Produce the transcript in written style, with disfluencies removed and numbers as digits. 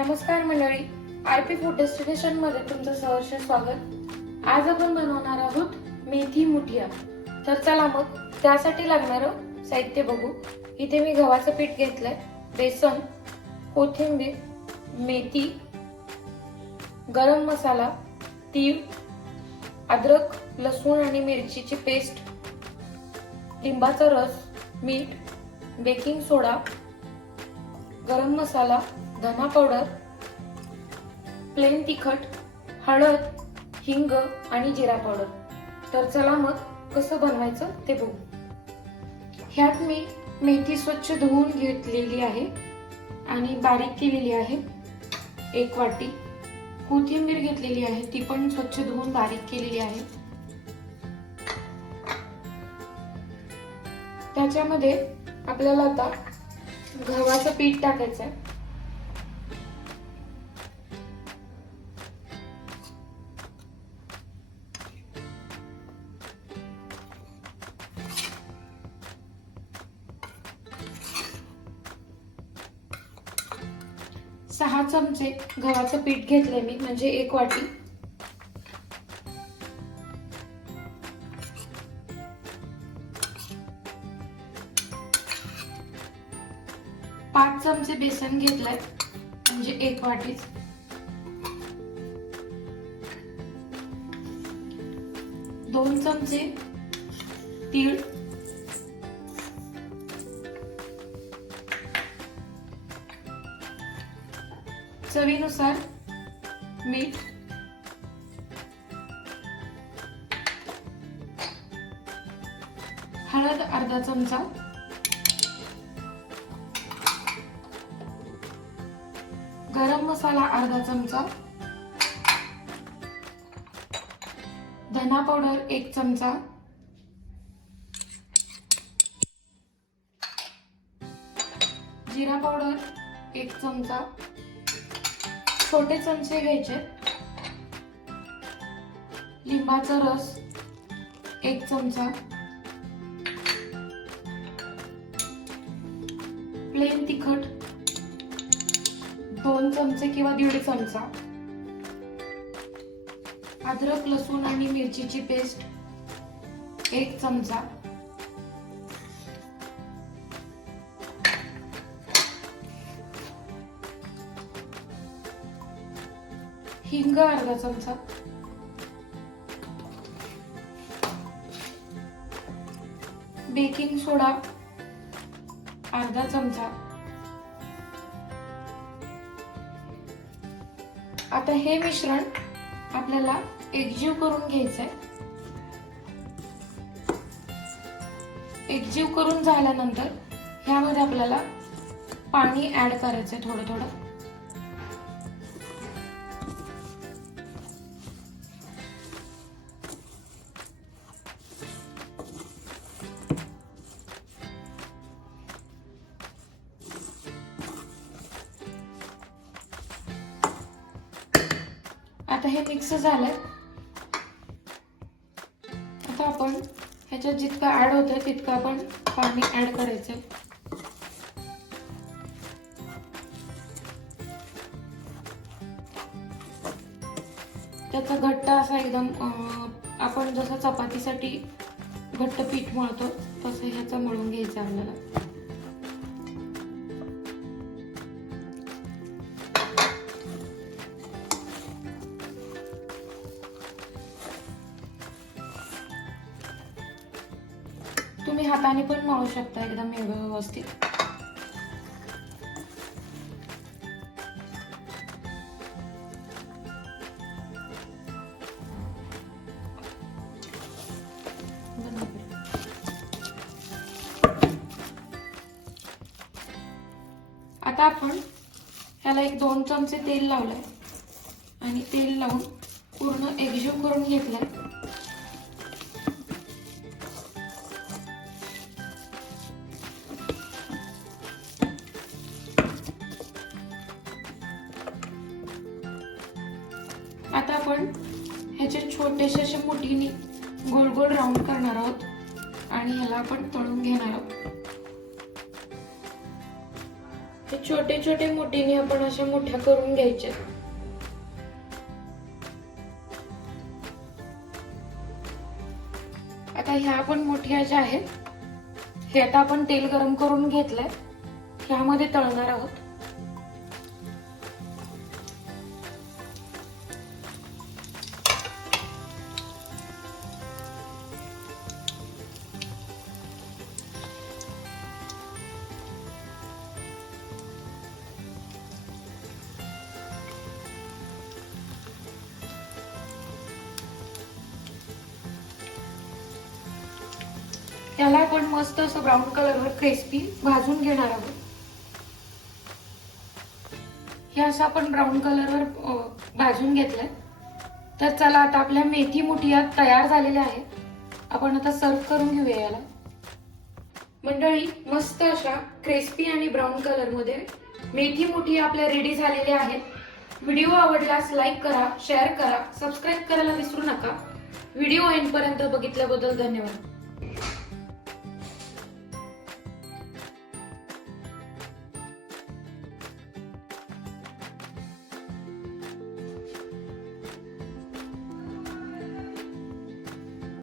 नमस्कार मंडळी, RP food destination मध्ये तुमचं सहर्ष स्वागत। आज आपण बनवणार आहोत मेथी मुठिया। तर चला मग त्यासाठी लागणारं साहित्य बघू। इथे मी गव्हाचं पीठ घेतलंय, बेसन, कोथिंबीर, मेथी, गरम मसाला, तीळ, अद्रक, लसूण आणि मिरचीची पेस्ट, लिंबाचा रस, मीठ, बेकिंग सोडा, गरम मसाला, धना पावडर, प्लेन तिखट, हळद, हिंग आणि जिरा पावडर। तर चला मग कसं बनवायचं ते बघू। ह्यात मी मेथी स्वच्छ धुवून घेतलेली आहे आणि बारीक केलेली आहे 1 वाटी। कोथिंबीर घेतलेली आहे, ती पण स्वच्छ धुवून बारीक केलेली आहे। त्याच्यामध्ये आपल्याला आता गव्हाचं पीठ टाकायचं आहे। सहा चमचे गव्हाचं पीठ घेतलंय मी, म्हणजे 1 वाटी। पाच चमचे बेसन घेतलंय, म्हणजे 1 वाटी। 2 चमचे तीळ, 1 चवीनुसार मीठ, 1 हळद, अर्धा चमचा, 1 गरम मसाला, अर्धा चमचा, 1 धना पावडर, 1 चमचा, 1 जिरा पावडर, 1 चमचा, छोटे चमचे घ्यायचे, लिंबाचा रस 1 चमचा, प्लेन तिखट 2 चमचे किंवा 1.5 चमचा, अद्रक, लसूण आणि मिरचीची पेस्ट 1 चमचा, हिंग, अर्धा चमचा, बेकिंग सोडा, अर्धा चमचा। आता हे मिश्रण आपल्याला एकजीव करून घ्यायचंय। एकजीव करून झाल्यानंतर ह्यामध्ये आपल्याला पाणी ऍड करायचंय थोडं थोडं। आता हे मिक्स झालंय। आता आपण ह्याच्यात जितकं ऍड होतंय तितकं आपण पाणी ऍड करायचंय। त्याचा घट्ट असा एकदम आपण जसं चपातीसाठी घट्ट पीठ मळतो तसं ह्याचं मळून घ्यायचं आपल्याला। तुम्ही हाताने पण मळू शकता एकदम व्यवस्थित। आता आपण ह्याला 1-2 चमचे तेल लावलंय आणि तेल लावून पूर्ण एकजीव करून घेतलंय। आता आपण ह्याचे छोटेसे असे मुठीने गोल गोल राऊंड करणार आहोत आणि ह्याला आपण तळून घेणार आहोत। हे छोटे छोटे मोठीने आपण अशा मोठ्या करून घ्यायच्या। आता ह्या आपण मोठ्या ज्या आहेत हे आता आपण तेल गरम करून घेतलंय, ह्यामध्ये तळणार आहोत। याला आपण मस्त असं ब्राऊन कलरवर क्रिस्पी भाजून घेणार आहोत। हे असं आपण ब्राऊन कलरवर भाजून घेतलंय। तर चला आता आपल्या मेथी मुठिया तयार झालेल्या आहेत। आपण आता सर्व करून घेऊया याला। मंडळी, मस्त अशा क्रिस्पी आणि ब्राऊन कलर मध्ये मेथी मुठिया आपल्या रेडी झालेल्या आहेत। व्हिडिओ आवडल्यास लाईक करा, शेअर करा, सबस्क्राईब करायला विसरू नका। व्हिडिओ एंड पर्यंत बघितल्याबद्दल धन्यवाद।